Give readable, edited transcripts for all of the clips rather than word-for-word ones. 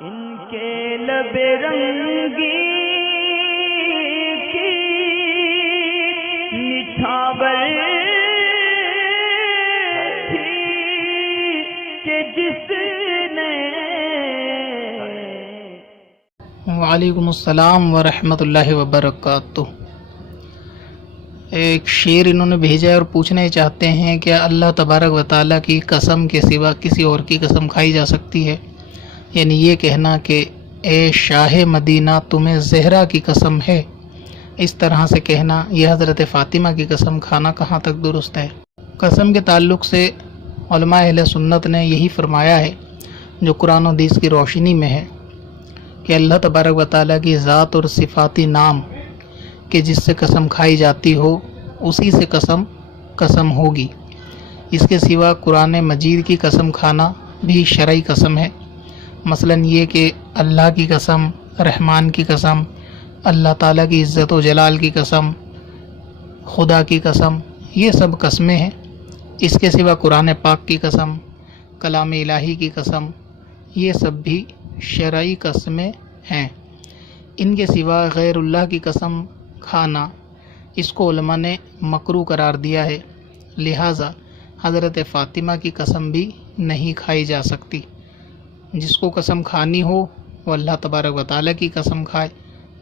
ان کے لب رنگی کی نچھاور تھی کہ جس نے وعلیکم السلام ورحمۃ اللہ وبرکاتہ۔ ایک شعر انہوں نے بھیجا ہے اور پوچھنا یہ چاہتے ہیں کہ اللہ تبارک و تعالیٰ کی قسم کے سوا کسی اور کی قسم کھائی جا سکتی ہے؟ یعنی یہ کہنا کہ اے شاہ مدینہ تمہیں زہرا کی قسم ہے، اس طرح سے کہنا یہ حضرت فاطمہ کی قسم کھانا کہاں تک درست ہے؟ قسم کے تعلق سے علماء اہل سنت نے یہی فرمایا ہے جو قرآن و حدیث کی روشنی میں ہے کہ اللہ تبارک و تعالیٰ کی ذات اور صفاتی نام کہ جس سے قسم کھائی جاتی ہو اسی سے قسم ہوگی۔ اس کے سوا قرآن مجید کی قسم کھانا بھی شرعی قسم ہے، مثلا یہ کہ اللہ کی قسم، رحمان کی قسم، اللہ تعالیٰ کی عزت و جلال کی قسم، خدا کی قسم، یہ سب قسمیں ہیں۔ اس کے سوا قرآن پاک کی قسم، کلام الہی کی قسم، یہ سب بھی شرعی قسمیں ہیں۔ ان کے سوا غیر اللہ کی قسم کھانا اس کو علماء نے مکروہ قرار دیا ہے، لہٰذا حضرت فاطمہ کی قسم بھی نہیں کھائی جا سکتی۔ جس کو قسم کھانی ہو وہ اللہ تبارک و تعالیٰ کی قسم کھائے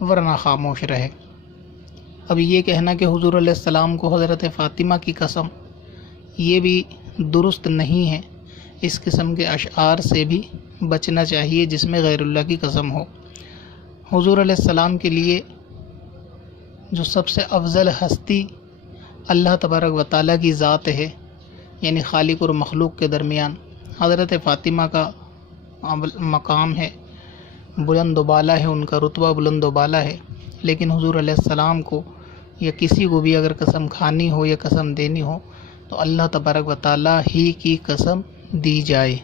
ورنہ خاموش رہے۔ اب یہ کہنا کہ حضور علیہ السلام کو حضرت فاطمہ کی قسم، یہ بھی درست نہیں ہے۔ اس قسم کے اشعار سے بھی بچنا چاہیے جس میں غیر اللہ کی قسم ہو۔ حضور علیہ السلام کے لیے جو سب سے افضل ہستی اللہ تبارک و تعالیٰ کی ذات ہے، یعنی خالق اور مخلوق کے درمیان حضرت فاطمہ کا مقام ہے، بلند و بالا ہے، ان کا رتبہ بلند و بالا ہے، لیکن حضور علیہ السلام کو یا کسی کو بھی اگر قسم کھانی ہو یا قسم دینی ہو تو اللہ تبارک و تعالیٰ ہی کی قسم دی جائے۔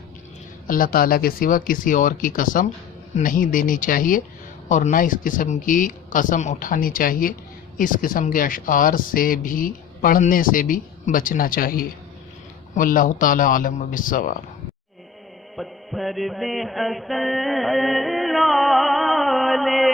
اللہ تعالیٰ کے سوا کسی اور کی قسم نہیں دینی چاہیے اور نہ اس قسم کی قسم اٹھانی چاہیے۔ اس قسم کے اشعار سے بھی پڑھنے سے بھی بچنا چاہیے۔ واللہ تعالی عالم بالصواب۔ پتھر میں حسن لالے